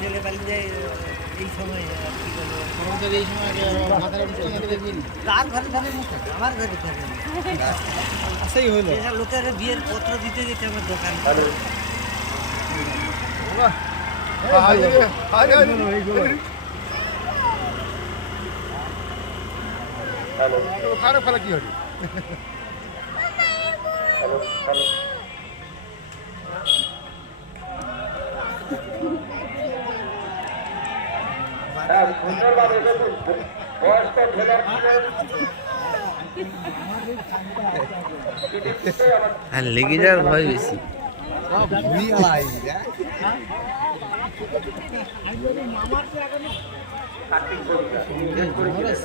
ছেলে পালি যায় এই সময় এই সময় কার ঘরে থাকে আমার ঘরে থাকে সেই হইল লোকের বিয়ের পত্র দিতে গেছে আমার দোকান খারাপ ফেলা কি হবে আর লেগে যাওয়ার ভয় বেশি।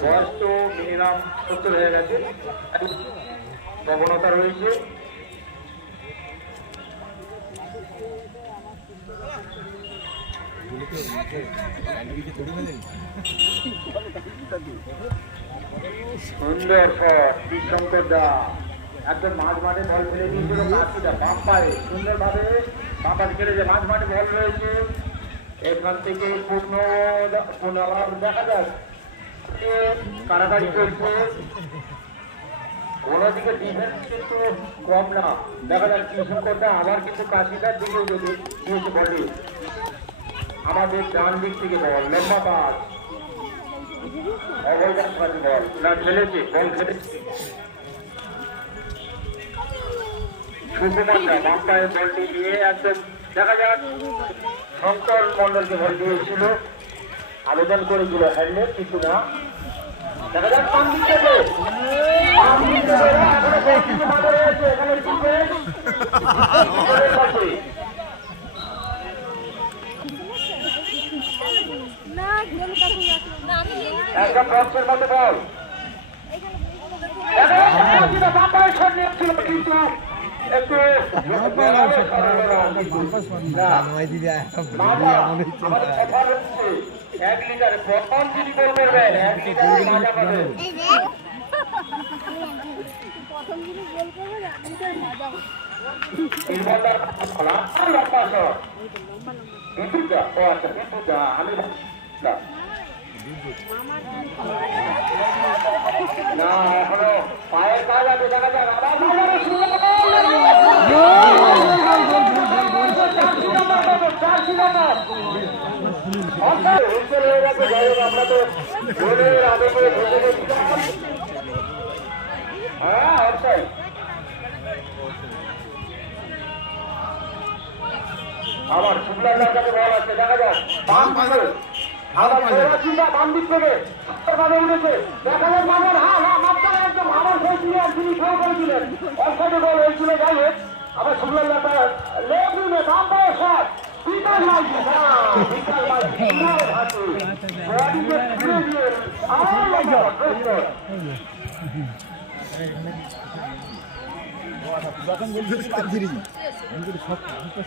বয়স তো মিনিমাম 70 হয়ে গেছে, প্রবণতা রয়েছে। সুন্দর শঙ্কর দা একদম মাঝ মাঠে বল ফেলে দিয়েছিল, কাশিটা বাম পায়ে সুন্দরভাবে বাম পাশে খেলেছে, মাঝ মাঠে বল রয়েছে। এখান থেকে পূর্ণ দেখা যায় কারাগারি চলছে, ওনাদিকে ডিফেন্স কিন্তু কম না, দেখা যাচ্ছে শঙ্করদা আবার কিন্তু কাশিদার দিকে দিয়েছে বলে। আমাদের ডান দিক থেকে বল লম্বা পাস, অবৈধান বল না খেলেছে, বল খেলেছে সুকুমার বাম পায়ে বলটি দিয়ে একদম দেখা যাক শঙ্কর মন্ডলকে বল দিয়েছিল, আবেদন করেছিল হ্যান্ডেল কিন্তু না, দেখা যাক পান দিক থেকে একদম বক্সের মধ্যে বল কিন্তু একটু এক লিটার প্রথম যদি বল করবেন 1 লিটার মাজা পাবেন, না এখনো পায়ের কাজ আছে, দেখা যাক আমরা তো গোলের আবেগে হ্যাঁ অবশ্যই আবার শুক্লার কাছে বল আছে, দেখা যাক বাম পাশে আবার বাম দিক থেকে উঠেছে, দেখা যাক মামন মাঝখানে একদম আমার সেই প্লেয়ার যিনি খেলা করেছিলেন অসাধু গোল হয়েছিল, যাই হোক আবার শুক্লার লেগে বাম পায়ে শট বিকাল মাইছে বিকাল মাইছে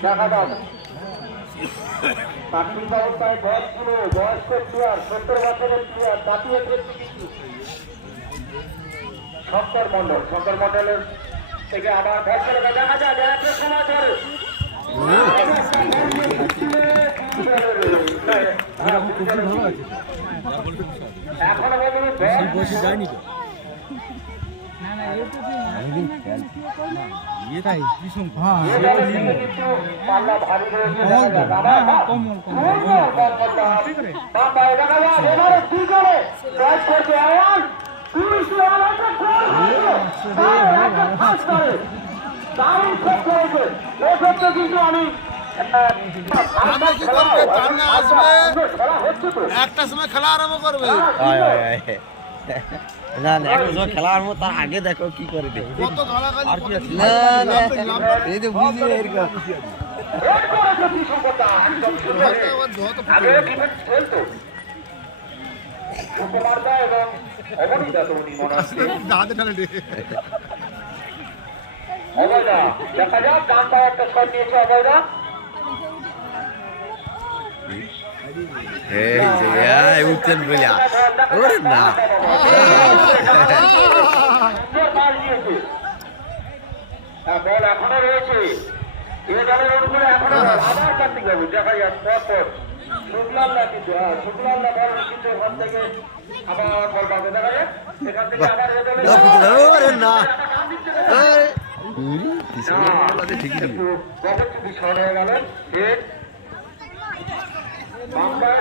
দেখা যাক প্রাথমিক অবস্থায় বয়স্ক প্লেয়ার 70 বছরের প্লেয়ার জাতীয় কিন্তু শঙ্কর মন্ডলের থেকে আবার বল করে দেখা যায় একটা সময় ধরে এখনো বসে যায়নি তো একটা সময় খেলা আরম্ভ করবে, না না একটা সময় খেলা আরম্ভ তার আগে দেখো কি করে দেখো কত গালাগালি এই তো বুঝি এরকম দেখা যাক ডান পায়ে একটা শট নিয়েছে অবৈধা, এই যে উঠছেন বলিয়া ওরে না বল এখনো রয়েছে এ দলের অনুকূলে এখনো আবার কার্তিক বাবু দেখা যাচ্ছে পর শুক্লাল্লা কিন্তু শুক্লাল্লা বল কিন্তু ওখান থেকে আবার বল পাবে দেখা যায় এখান থেকে আবার এ দলের ওরে না ঠিকই শর্ট হয়ে গেল হিট বাম্পার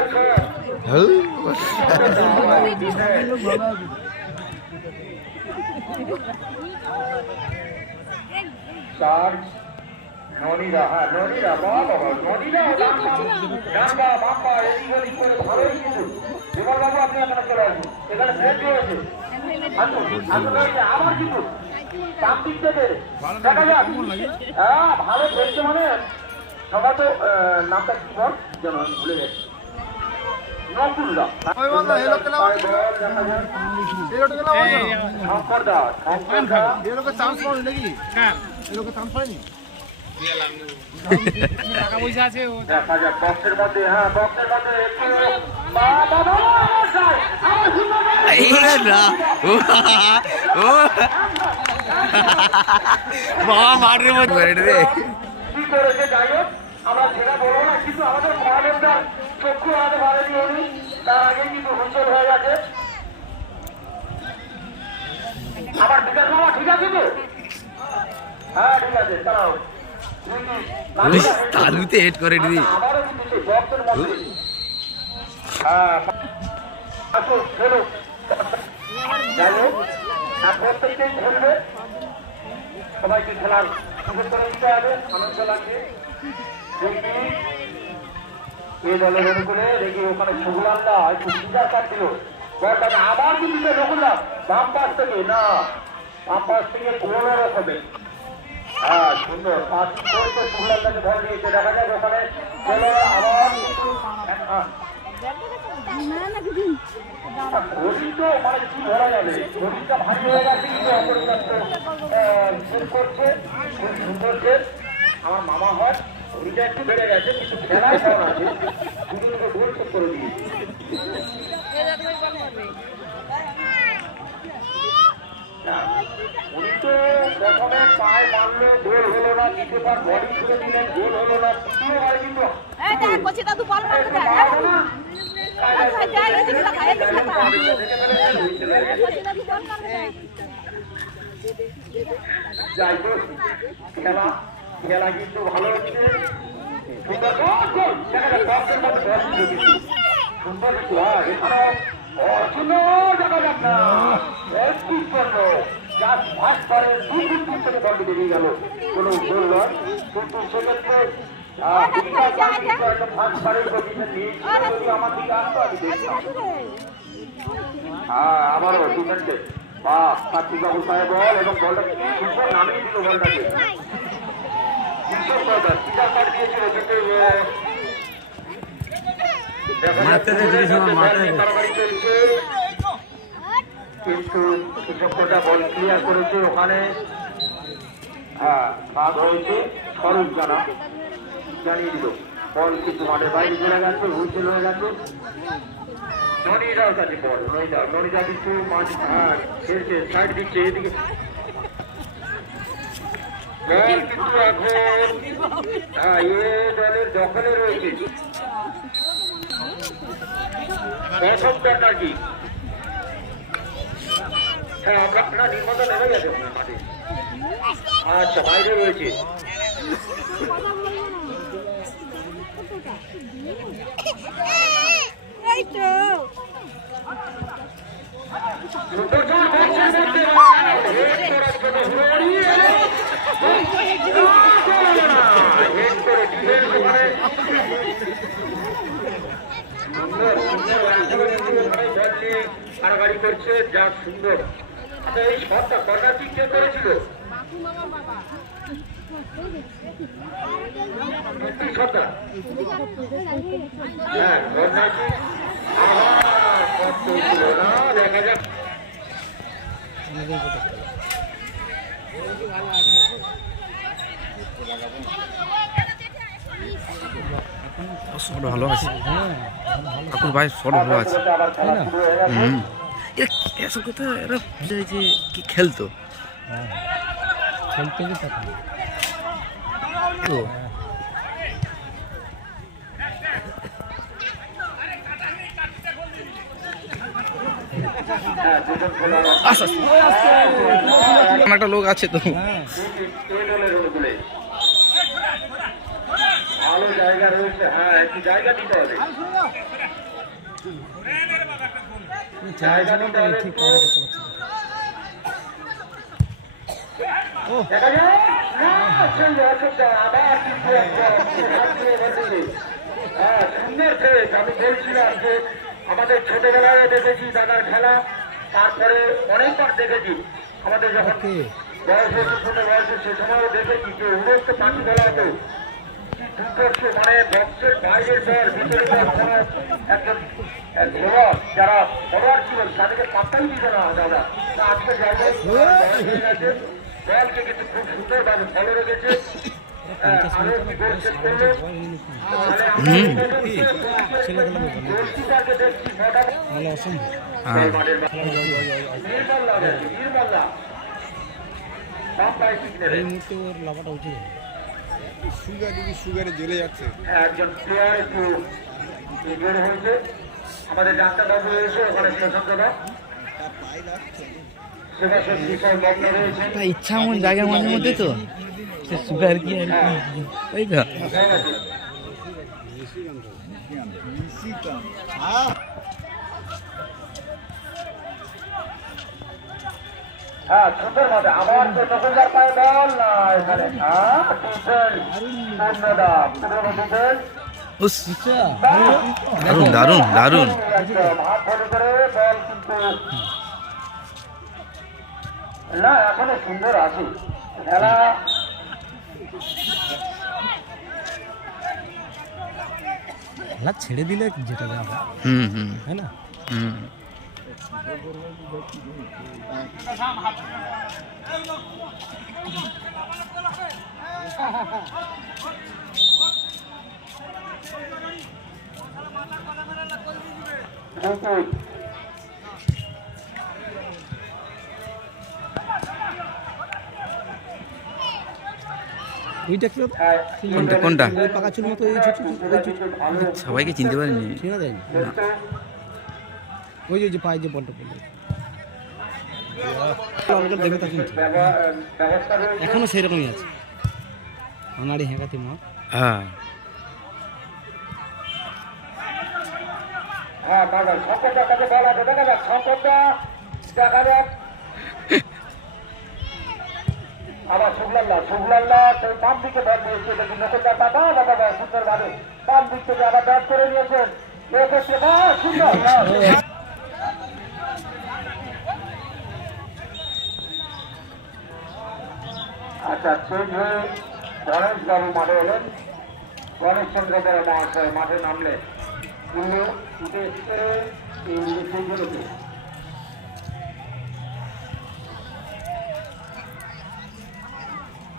চার্জ ননিরা হ্যাঁ ননিরা বাবা ননিরা ডাঙ্গা বাম্পা এদিক ওদিক করে ভালোই কিন্তু এবার বাবু আপনি এখানে চলে আসুন এখানে ব্রেক রয়েছে আবার কিন্তু চাপ দিক থেকে দেখা যাক হ্যাঁ ভালো খেলছে মানে সবাই তো নামটা কি বল যেন ভুলে গেছে নকুলদা শঙ্করদা এরকম চান্স পাওনি নাকি এরকম চান্স পাইনি টাকা পয়সা আছে দেখা যাক বক্সের মধ্যে হ্যাঁ বক্সের মধ্যে মাঠের মধ্যে কি করেছে যাই হোক আমার সেটা বলবো না কিন্তু আমাদের মহাদেবদার চক্ষু হাতে পারেনি উনি তার আগে কিন্তু হুঞ্চল হয়ে গেছে আমার বিকাশ মামা ঠিক আছে তো হ্যাঁ ঠিক আছে তারাও তালুতে হেড করে দিদি আবারও কিন্তু সেই বক্সের মধ্যে হ্যাঁ আসুন খেলুন যাই হোক আর প্রত্যেককেই খেলবে সবাইকে খেলার সুযোগ করে দিতে হবে আনন্দ লাগবে দেখি এই দলের অনুকূলে দেখি ওখানে সুগুলান্দা একটু সিজার কাটছিল বলটাকে আবার কিন্তু রঘুল্লা বাম পাশ থেকে না বাম পাশ থেকে গোলের হবে হ্যাঁ সুন্দর পাঁচ করে তো সুগুলান্দাকে ধরে নিয়েছে দেখা যায় ওখানে চলো আবার কিন্তু ঘড়ি তো মানে কি ধরা যাবে ঘড়িটা ভারী হয়ে গেছে কিন্তু অপরিণত করছে খুব সুন্দর খেল আমার মামা হয় ঘড়িটা একটু বেড়ে গেছে কিন্তু খেলায় কেমন আছে দুটো দুটো গোল শোধ করে দিয়েছে উনি তো প্রথমে পায়ে মারলো গোল হলো না দ্বিতীয়বার বডি ছুড়ে দিলেন গোল হলো না তৃতীয়বার কিন্তু যাই হোক খেলা খেলা কিন্তু ভালো হচ্ছে সুন্দর গোল দেখা যায় বক্সের মধ্যে বল ছিল কিন্তু সুন্দর কিছু হয় এখানে অসুন্দর দেখা যাক না একটি জন্য যার ভাস করে 2 ফুট থেকে বলটি বেরিয়ে গেল কোনো গোল নয় কিন্তু সেক্ষেত্রে আবারও ডিফেন্সে বাহ কার্তিক বাবু সাহেব বল এবং বলটা কি সুন্দর নামিয়ে দিল বলটাকে সিজার কাট দিয়েছিল কিন্তু কৃষকটা বল ক্লিয়ার করেছে ওখানে হ্যাঁ ভাগ হয়েছে খরচ জানিয়ে দিল বল কিন্তু মাঠের বাইরে চলে গেছে হুইসেল হয়ে গেছে ননিদার কাছে বল ননিদা কিন্তু মাঠ হ্যাঁ খেলছে সাইড দিচ্ছে এদিকে বল কিন্তু এখন হ্যাঁ এ দলের দখলে রয়েছে প্রথমটা নাকি হ্যাঁ আপনার নির্মাতা নেমে গেছে আপনার মাঠে আচ্ছা বাইরে রয়েছে গাড়ি করছে যা সুন্দর আচ্ছা এই শটটা কর্নার কিক কে করেছিল শটটা হ্যাঁ কর্নার কিক দেখা যাক শট ভালো আছে কাকুর ভাই, শট ভালো আছে। আবার খেলা শুরু হয়ে গেছে। এরা এসব কথা এরা যে কি খেলতো খেলতে কি তখন তো হ্যাঁ, দুজন খেলোয়াড় আস্তে আস্তে একটা লোক আছে তো। এই দলের অনুকূলে ভালো জায়গা রয়েছে। হ্যাঁ, একটু জায়গা দিতে হবে, জায়গা দিতে হবে। ঠিক করা করতে পারছি দেখা যায় না, সুন্দর সুন্দর আবার কিন্তু একদম হাত দিয়ে বসেছে। হ্যাঁ, সুন্দর খেলে। আমি বলছিলাম যে আমাদের ছোটবেলায় দেখেছি দাদার খেলা, তারপরে অনেকবার দেখেছি আমাদের যখন বয়স হয়েছে, ছোট বয়সে সে সময়ও দেখেছি যে উড়স্ত পাখি বলা হতো। দুর্ধর্ষ, মানে বক্সের বাইরের বল, ভিতরে বল, কোনো একজন খেলোয়াড় যারা ফরওয়ার্ড ছিলেন তাদেরকে পাত্তাই দিত না দাদা। তা আজকে জায়গায় বয়স হয়ে গেছে, বলকে কিন্তু খুব সুন্দরভাবে ফলো রেখেছে। আরো একটি গোল সেট করলো। গোলকিপারকে দেখছি মোটামুটি তাহলে অসম্ভব মাঠের নির্মল্লা রয়েছে, নির্মল্লা বাম পায়ে কিক নেবে। এই মুহূর্তে ওর লাভাটা উঠে যাবে সুগারে জ্বলে যাচ্ছে। একজন প্লেয়ার একটু ইনজুর হয়েছে। আমাদের ডাক্তারবাবু এসে ওখানে স্টেশন দাদা সেবাসন বিষয় লগ্ন রয়েছে। একটা ইচ্ছা এমন জায়গার মাঝে মধ্যে তো সে সুগার কি আর কি ওই তো হ্যাঁ, সুন্দর ভাবে আবার তো দখলদার পায়ে বল না এখানে। হ্যাঁ, পূর্ণদা পূর্ণ উস, দারুণ দারুণ দারুণ। একদম হাত ধরে করে বল কিন্তু না, এখনো সুন্দর আছে খেলা। খেলা ছেড়ে দিলে যেটা যাবে হুম হুম তাই না হুম ওইটা কি কোনটা কোনটা ওই পাকা চুল মতো এই ছোট সবাইকে চিনতে পারিনি। চেনা যায়নি ওই যে পায়ে যে বলটা পড়লো আমাকে দেখে তা চিনছি ব্যবস্থা রয়েছে। এখনো সেই রকমই আছে আনাড়ি হেঁকাতে মা হ্যাঁ হ্যাঁ, দাদা শঙ্করদার কাছে বল আছে, দেখা যাক শঙ্করদা, দেখা যাক আবার শুভলাল্লা সেই বাম দিকে ব্যাট দিয়েছে, দেখুন নকলদার দাদা দাদা সুন্দর ভাবে বাম দিক থেকে আবার ব্যাট করে নিয়েছেন। এক্ষেত্রে সুন্দর আচ্ছা, চেঞ্জ হয়ে গণেশ বাবু মাঠে এলেন। গণেশ চন্দ্র বড় মহাশয় মাঠে নামলেন। উঠে এসছে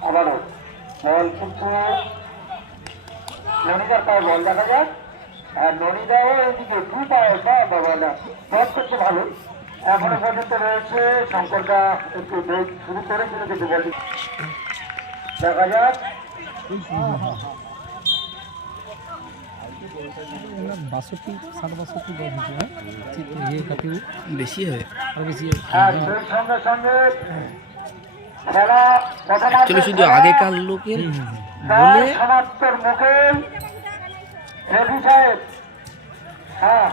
আবারও বল কিন্তু ননিদার পায়ে বল দেখা যাক। আর ননিদাও এদিকে দু পায়ে বাবা না বল করছে ভালো। এখনো পর্যন্ত রয়েছে শঙ্করদা একটু বেগ শুরু করেছিল কিন্তু বলটি দেখা যাক। 62-60 বল হচ্ছে হ্যাঁ ইয়ে কাটিয়ে বেশি হবে আর বেশি হ্যাঁ, সেই সঙ্গে সঙ্গে খেলা অ্যাকচুয়ালি শুধু আগেকার লোকের বলে সমাপ্তর মুখে রবি সাহেব। হ্যাঁ,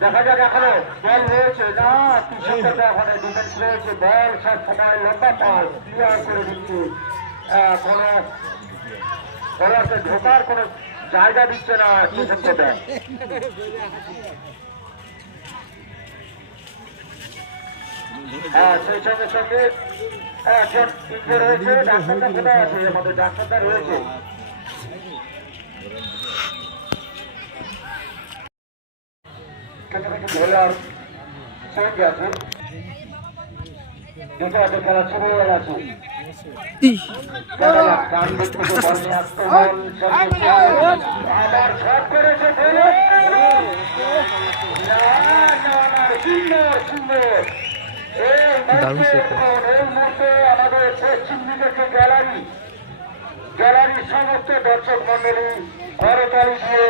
দেখা যাক এখনো বল রয়েছে না, কৃষকদের এখানে ডিফেন্স রয়েছে। বল সব সময় লম্বা পাস ক্লিয়ার করে দিচ্ছে, কোনো বলাতে ঢোকার কোনো জায়গা দিচ্ছে না কৃষকদের। হ্যাঁ, সেই সঙ্গে সঙ্গে একজন ইঞ্জুর হয়েছে। ডাক্তারটা কোথায় আছে? আমাদের ডাক্তারটা রয়েছে। কিছু কিছু খেলার চেঞ্জ আছে, দুটো হাতে খেলা শুরু হয়ে গেছে। দেখা যাক ডান দিক থেকে বল নিয়ে আক্রমণ চলছে। আবার শট করেছে ধরে। না, সুন্দর সুন্দর। এই মুহূর্তে আমাদের পশ্চিম দিকে গ্যালারির সমস্ত দর্শক মন্ডলী করতালি দিয়ে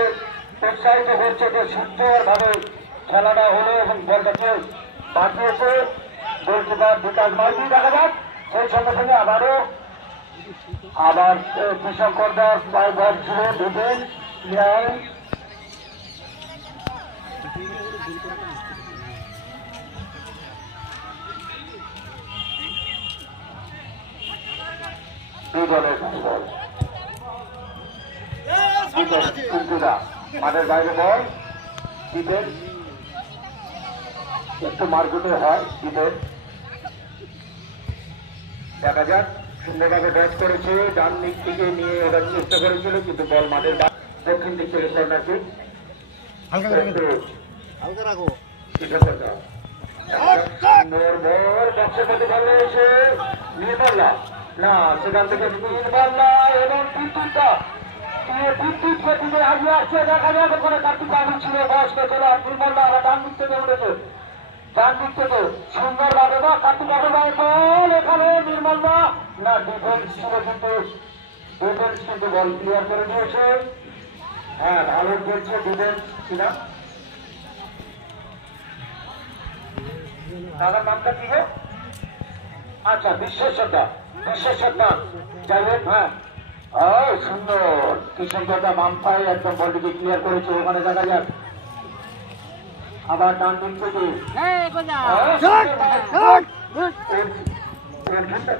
উৎসাহিত করছে যে সুন্দরভাবে খেলাটা হলো এবং বলটাকে বাঁচিয়েছে গোলকিপার বিকাশ মাঝি। দেখা যাক সেই সঙ্গে সঙ্গে আবার কৃষকর দাস বল ছিল ঢুকেন মাঠের বাইরে বল দিবেন একটু মারকুটে হয় দিবেন। দেখা যাক সুন্দরভাবে ব্যাট করেছে ডান দিক থেকে নিয়ে ওঠার চেষ্টা করেছিল কিন্তু বল মাঠের দক্ষিণ দিক থেকে কর্নার কিক। সুন্দর বল বক্সের মধ্যে ভালো হয়েছে নির্মলা না সেখান থেকে নির্মলা এবং বিদ্যুৎটা বিদ্যুৎ গতিতে হারিয়ে আসছে। দেখা যাক ওখানে কার্তিক বাবু ছিল বয়স্ক ছিল আর নির্মলা আবার ডান দিক থেকে উঠেছে ডান দিক থেকে সুন্দরভাবে বা কার্তিক বাবু বল এখানে নির্মলা না ডিফেন্স ছিল কিন্তু ডিফেন্স কিন্তু বল ক্লিয়ার করে দিয়েছে। হ্যাঁ ভালো খেলছে ডিফেন্স কিনা দাদার নামটা কি হোক আচ্ছা বিশ্বেশ্বরদা যাই হোক। হ্যাঁ সুন্দর কিশোরদা বাম পায়ে একদম বলটিকে ক্লিয়ার করেছে ওখানে। দেখা যাক আবার ডান দিক থেকে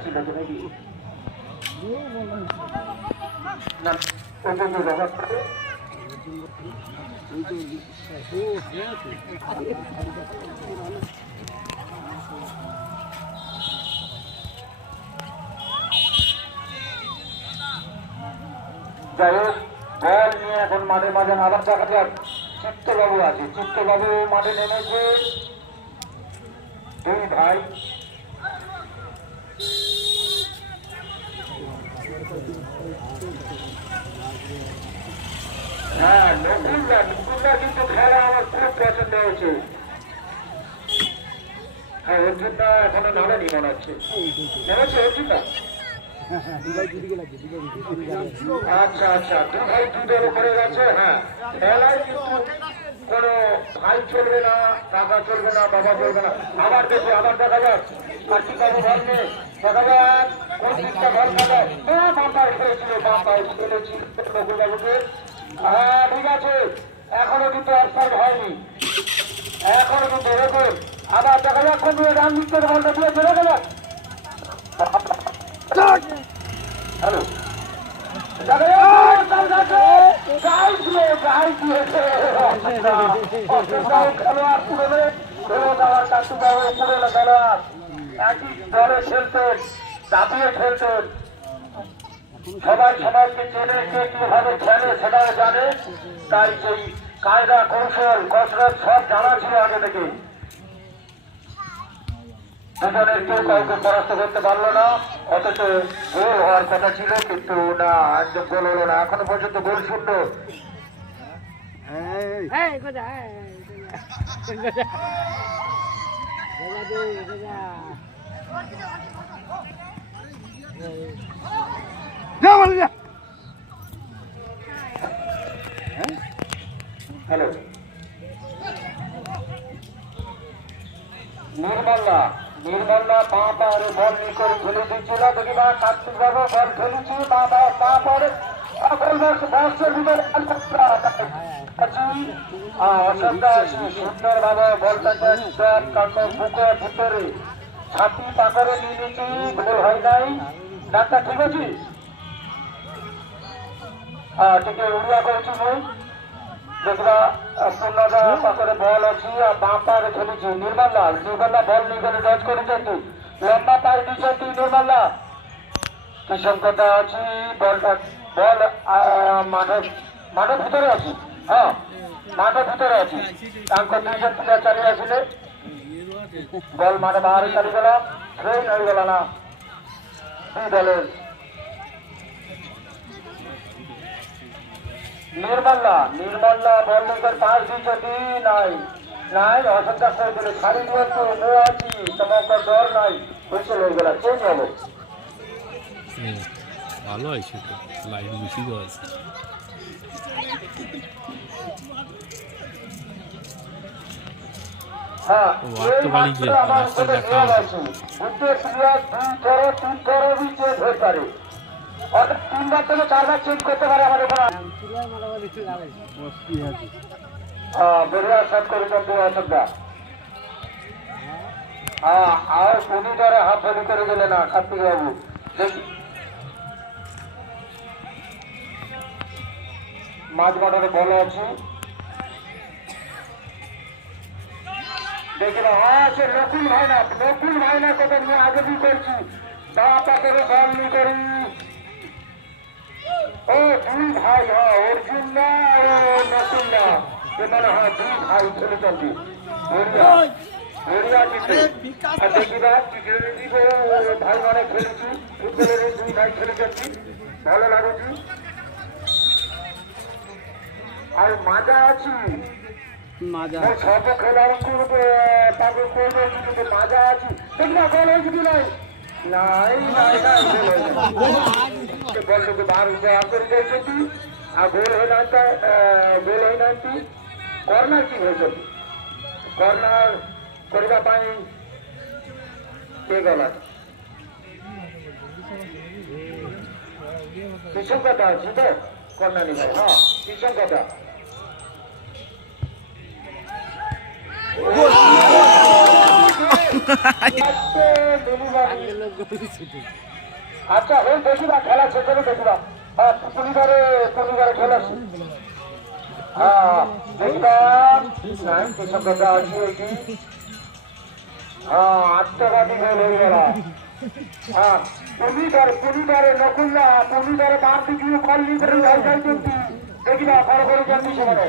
ছিল তো নাকি না ব্যবহার করে যাই হোক বল নিয়ে এখন মাঠে মাঝে আবার দেখা যাক চিত্তবাবু আছে। চিত্তবাবু মাঠে নেমেছে দুই ভাই হ্যাঁ নকুলদার কিন্তু খেলা আমার খুব পছন্দ হয়েছে। হ্যাঁ অর্জুনদা এখনো নামেনি মনে হচ্ছে নেমেছে অর্জুনদা। আচ্ছা আচ্ছা দু ভাই দুধের উপরে গেছে। হ্যাঁ খেলায় কিন্তু কোনো ভাই চলবে না কাকা চলবে না বাবা চলবে না। আবার দেখো আবার দেখা যাক কার্তিক বাবু বল নেই দেখা যাক কোন দিকটা বল খেলে বাম পায়ে খেলেছিল বাম পায়ে খেলেছিল নকুল বাবুকে। হ্যাঁ ঠিক আছে এখনো কিন্তু অফসাইড হয়নি এখনো কিন্তু রেকর্ড। আবার দেখা যাক কোন দিকে ডান দিক থেকে বলটা দিয়ে চলে গেল। হ্যালো খেলোয়াড় পুরোনো খেলোয়াড় খেলোয়াড় একই দলে খেলতেন দাবিয়ে খেলতেন সবাই সবাইকে চেনে কে কিভাবে খেলে সেটাও জানে। তাই সেই কায়দা কৌশল কসরত সব জানা ছিল আগে থেকে। দুজনের কেউ কাউকে পরাস্ত করতে পারলো না অথচ গোল হওয়ার কথা ছিল কিন্তু না একদম গোল হলো না এখনো পর্যন্ত গোল শূন্য। হ্যালো নির্মলা পা পারে বল নিয়ে করে খেলে দিচ্ছিল দেখি বা কার্তিক বাবু বল খেলেছি পা পারে সুন্দর ভাবে বলটাকে বুকের ভিতরে ছাতি পাকড়ে নিয়ে নিচ্ছি গোল হয় নাই। ডাক্তার ঠিক আছে ଟିକେ উড়িয়া করেছি মুই দেখবা পূর্ণদা পাকড়ে বল ଅଛି আর বাঁ পারে খেলুছি নির্মলা বল নিয়ে করে ডচ କରିଛନ୍ତି লম্বা পায়ে দিয়েଛନ୍ତି নির্মলা কিশোরদা ଅଛି বল মাঠ ভিতরে ଅଛି। হ্যাঁ মাঠ ভিতরে ଅଛି ତାଙ୍କ ଦୁଇଜଣ ପିଲା ଚାଲି ଆସିଲେ ବଲ ମାଠ ବାହାରେ ଚାଲିଗଲା ଫେଲ୍ ହେଇଗଲା ନା দুই দলের নির্মল্লা বর্ণিকের পাঁচ দিচ্ছে নাই নাই অসংখ্য করে দিলে শাড়ি দিয়ে তো আছি তোমার ডর নাই বুঝতে হয়ে গেল চেঞ্জ হলো ভালো আছে তো লাইট বেশি দেওয়া আছে হ্যাঁ ওয়াট তো বাড়ি গিয়ে রাস্তা দেখা আছে উত্তর প্লেয়ার 2 3 চেঞ্জ হতে পারে অর্থাৎ 3বার থেকে 4বার চেঞ্জ করতে পারে আমাদের बढ़िया शॉट करेছেন অসংখ্য আর উনি ধরে হাফ ভলি করে গেলেন না কার্তিক বাবু দেখি মাঝ মাঠে বল আছে দেখি না আছে নকুল ভাই না কথা নিয়ে আগে भी করছি বাপা করে বল নি করি ও দুই ভাই অর্জুন না আর নকুল না মানে হ্যাঁ দুই ভাই খেলেছেন ভাই মানে খেলেছি ফুটবলের দুই ভাই খেলেছি ভালো লাগুছি আর মাজা আছি সব খেলার তারপর করবে কিন্তু মাজা আছি ঠিক না গোল হয়েছে কি নাই নাই নাই নাই বলটুকু বার করে দিয়েছি আর গোল হইনান্তি কর্নার কি হয়েছে কর্নার କରିବା ପାଇଁ କିଏ ଗଲା କିଶଙ୍କଟା ଅଛି ତ କର୍ଣ୍ଣାନୀ ଭାଇ ହଁ କିଶଙ୍କଟା আচ্ছা হয়ে দেখিবা খেলা শেষে দেখিবা হ্যাঁ শনিবারে খেলা হ্যাঁ দেখবা কিশঙ্কটা আছে এটি হ্যাঁ আত্মঘাতী গোল হয়ে গেল হ্যাঁ পুলিদারে নকুল্লা পুলিদারে বার দিকে কল্লি করে যাইতেছি দেখিবা ফলো করে যাচ্ছি সেখানে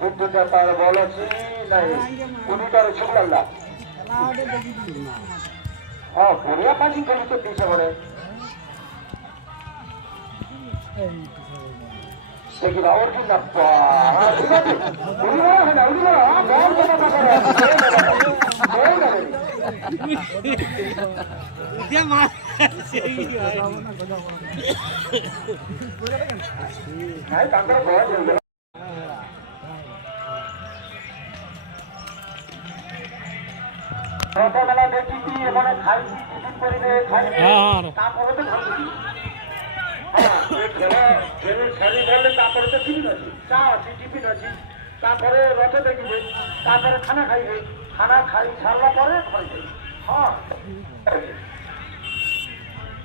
বিদ্যুৎ বল আছে নাই পুলিদারে শুক্লাল্লা হ্যাঁ বড়িয়া পাঁচি খেলতে দিয়েছে বলে দেখিবা অর্জুন না তাଙ୍କର ବୟସ ହେଇଗଲା ছোটবেলা ଦେଖିକି ଏମାନେ ଖାଇକି ଟିଫିନ୍ କରିବେ ଖାଇବେ ତାପରେ ତ ଘରକୁ ଛେଳି ଧରିଲେ ତାପରେ ତ ଟିଫିନ୍ ଅଛି ଚା ଅଛି ଟିଫିନ୍ ଅଛି ତାପରେ ରଥ ଦେଖିବେ ତାପରେ ଖାନା ଖାଇବେ ଖାନା ଖାଇ ସାରିଲା ପରେ ଘରେ ଯିବେ ହଁ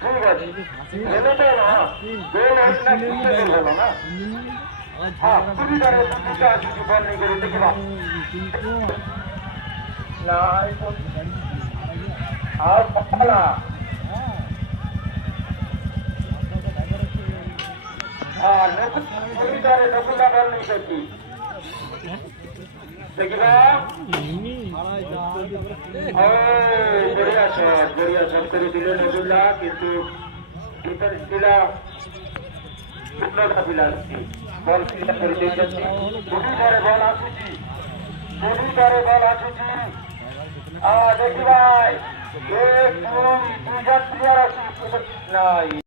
ଠିକ୍ ଅଛି ହେଲେ ତ ଗୋଲ ହେଇଥିଲା ନା ହଁ ସୁବିଧାରେ ଦୁଇଟା ଆସିଛି ବଲ ନେଇକରି ଦେଖିବା ଆଉ ସଫଳ ସୁବିଧାରେ ନକୁଲା ବଲ ନେଇଛନ୍ତି ଦେଖିବା ବଢିଆ ସଟ୍ କରିଥିଲେ ନକୁଲା କିନ୍ତୁ ଭିତରେ ଥିଲା ଶୁକ୍ଲତା ପିଲା ବଲ କ୍ଲିୟର କରିଦେଇଛନ୍ତି ସୁବିଧାରେ ବଲ ଆସୁଛି ଦେଖିବା 1 2 3 4 ପ୍ଲେୟାର ଅଛି